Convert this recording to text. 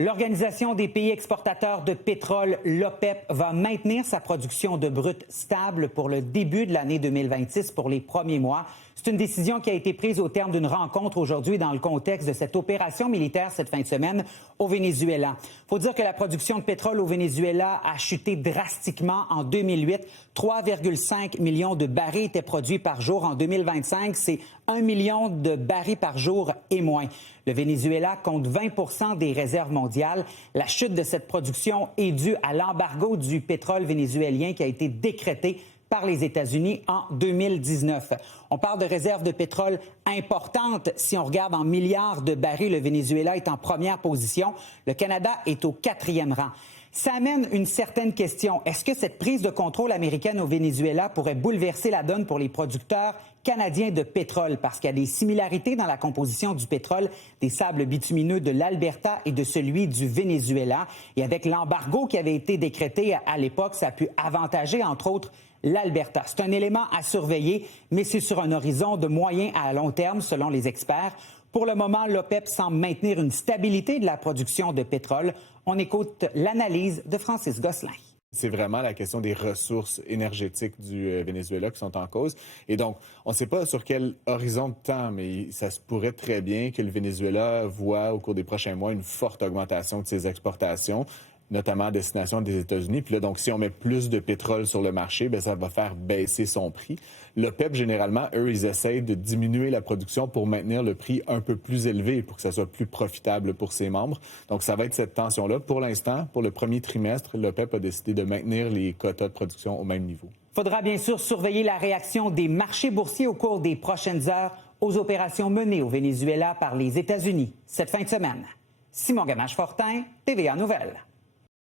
L'Organisation des pays exportateurs de pétrole, l'OPEP, va maintenir sa production de brut stable pour le début de l'année 2026 pour les premiers mois. C'est une décision qui a été prise au terme d'une rencontre aujourd'hui dans le contexte de cette opération militaire cette fin de semaine au Venezuela. Il faut dire que la production de pétrole au Venezuela a chuté drastiquement en 2008. 3,5 millions de barils étaient produits par jour. En 2025, c'est 1 million de barils par jour et moins. Le Venezuela compte 20 des réserves mondiales. La chute de cette production est due à l'embargo du pétrole vénézuélien qui a été décrété par les États-Unis en 2019. On parle de réserves de pétrole importantes. Si on regarde en milliards de barils, le Venezuela est en première position. Le Canada est au 4e rang. Ça amène une certaine question. Est-ce que cette prise de contrôle américaine au Venezuela pourrait bouleverser la donne pour les producteurs canadiens de pétrole? Parce qu'il y a des similarités dans la composition du pétrole des sables bitumineux de l'Alberta et de celui du Venezuela. Et avec l'embargo qui avait été décrété à l'époque, ça a pu avantager, entre autres, l'Alberta. C'est un élément à surveiller, mais c'est sur un horizon de moyen à long terme, selon les experts. Pour le moment, l'OPEP semble maintenir une stabilité de la production de pétrole. On écoute l'analyse de Francis Gosselin. C'est vraiment la question des ressources énergétiques du Venezuela qui sont en cause. Et donc, on ne sait pas sur quel horizon de temps, mais ça se pourrait très bien que le Venezuela voit au cours des prochains mois une forte augmentation de ses exportations, notamment à destination des États-Unis. Puis là, donc, si on met plus de pétrole sur le marché, bien, ça va faire baisser son prix. L'OPEP, généralement, eux, ils essayent de diminuer la production pour maintenir le prix un peu plus élevé pour que ça soit plus profitable pour ses membres. Donc, ça va être cette tension-là. Pour l'instant, pour le premier trimestre, l'OPEP a décidé de maintenir les quotas de production au même niveau. Il faudra bien sûr surveiller la réaction des marchés boursiers au cours des prochaines heures aux opérations menées au Venezuela par les États-Unis cette fin de semaine. Simon Gamache-Fortin, TVA Nouvelles.